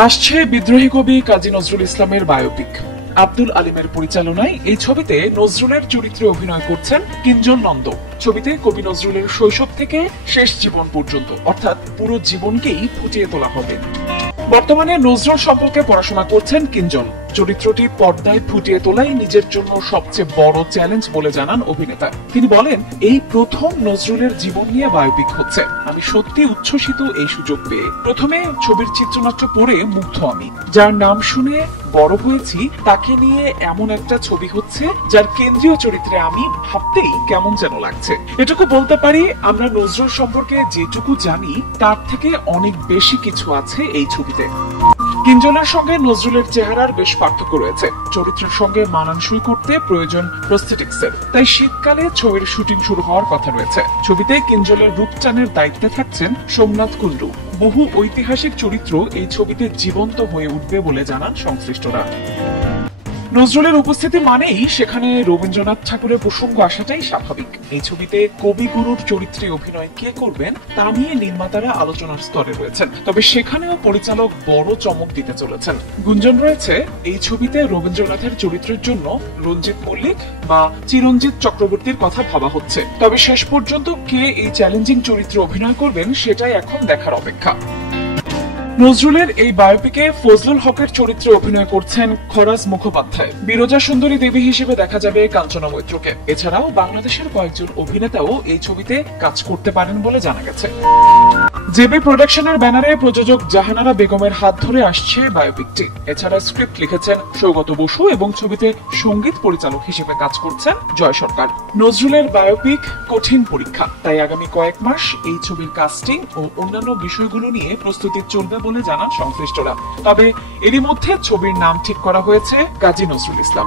আসছে বিদ্রোহী কবি কাজী নজরুল ইসলামের বায়োপিক। আব্দুল আলিমের পরিচালনায় এই ছবিতে নজরুলের চরিত্রে অভিনয় করছেন কিঞ্জল নন্দ। ছবিতে কবি নজরুলের শৈশব থেকে শেষ জীবন পর্যন্ত অর্থাৎ পুরো জীবনকেই ফুটিয়ে তোলা হবে। বর্তমানে নজরুল সম্পর্কে পড়াশোনা করছেন কিঞ্জল। চরিত্রটি পর্দায় ফুটিয়ে তোলাই নিজের জন্য সবচেয়ে বড় চ্যালেঞ্জ বলে জানান অভিনেতা। তিনি বলেন, এই প্রথম নজরুলের জীবন নিয়ে বায়োপিক হচ্ছে। আমি সত্যি উচ্ছ্বসিত এই সুযোগ পেয়ে। প্রথমে ছবির চিত্রনাট্য পড়ে মুগ্ধ আমি। যার নাম শুনে বড় হয়েছি তাকে নিয়ে এমন একটা ছবি হচ্ছে যার কেন্দ্রীয় চরিত্রে আমি ভাবতেই কেমন যেন লাগছে। এটুকু বলতে পারি, আমরা নজরুল সম্পর্কে যেটুকু জানি তার থেকে অনেক বেশি কিছু আছে এই ছবিতে। কিঞ্জলের সঙ্গে নজরুলের চেহারার বেশ পার্থক্য রয়েছে। চরিত্রের সঙ্গে মানানসই করতে প্রয়োজন প্রস্থেটিক্সের, তাই শীতকালে ছবির শুটিং শুরু হওয়ার কথা রয়েছে। ছবিতে কিঞ্জলের রূপচানের দায়িত্বে থাকছেন সোমনাথ কুন্ডু। বহু ঐতিহাসিক চরিত্র এই ছবিতে জীবন্ত হয়ে উঠবে বলে জানান সংশ্লিষ্টরা। নজরুলের উপস্থিতি মানেই সেখানে রবীন্দ্রনাথ ঠাকুরের প্রসঙ্গ আসাটাই স্বাভাবিক। এই ছবিতে কবিগুরুর চরিত্রে অভিনয় কে করবেন তা নিয়ে নির্মাতারা আলোচনার স্তরে রয়েছেন, তবে সেখানেও পরিচালক বড় চমক দিতে চলেছেন। গুঞ্জন রয়েছে এই ছবিতে রবীন্দ্রনাথের চরিত্রের জন্য রঞ্জিত মল্লিক বা চিরঞ্জিত চক্রবর্তীর কথা ভাবা হচ্ছে, তবে শেষ পর্যন্ত কে এই চ্যালেঞ্জিং চরিত্রে অভিনয় করবেন সেটাই এখন দেখার অপেক্ষা। নজরুলের এই বায়োপিকে ফজলুল হকের চরিত্রে অভিনয় করছেন খরাজ মুখোপাধ্যায়। বিরজা সুন্দরী দেবী হিসেবে দেখা যাবে কাঞ্চনা মৈত্রকে। এছাড়াও বাংলাদেশের কয়েকজন অভিনেতাও এই ছবিতে কাজ করতে পারেন বলে জানা গেছে। জেবি প্রোডাকশনের ব্যানারে প্রযোজক জাহানারা বেগমের হাত ধরে আসছে বায়োপিকটি। এছাড়া স্ক্রিপ্ট লিখেছেন সৌগত বসু এবং ছবিতে সঙ্গীত পরিচালক হিসেবে কাজ করছেন জয় সরকার। নজরুলের বায়োপিক কঠিন পরীক্ষা, তাই আগামী কয়েক মাস এই ছবির কাস্টিং ও অন্যান্য বিষয়গুলো নিয়ে প্রস্তুতি চলবে বলে জানান সংশ্লিষ্টরা। তবে এরই মধ্যে ছবির নাম ঠিক করা হয়েছে কাজী নজরুল ইসলাম।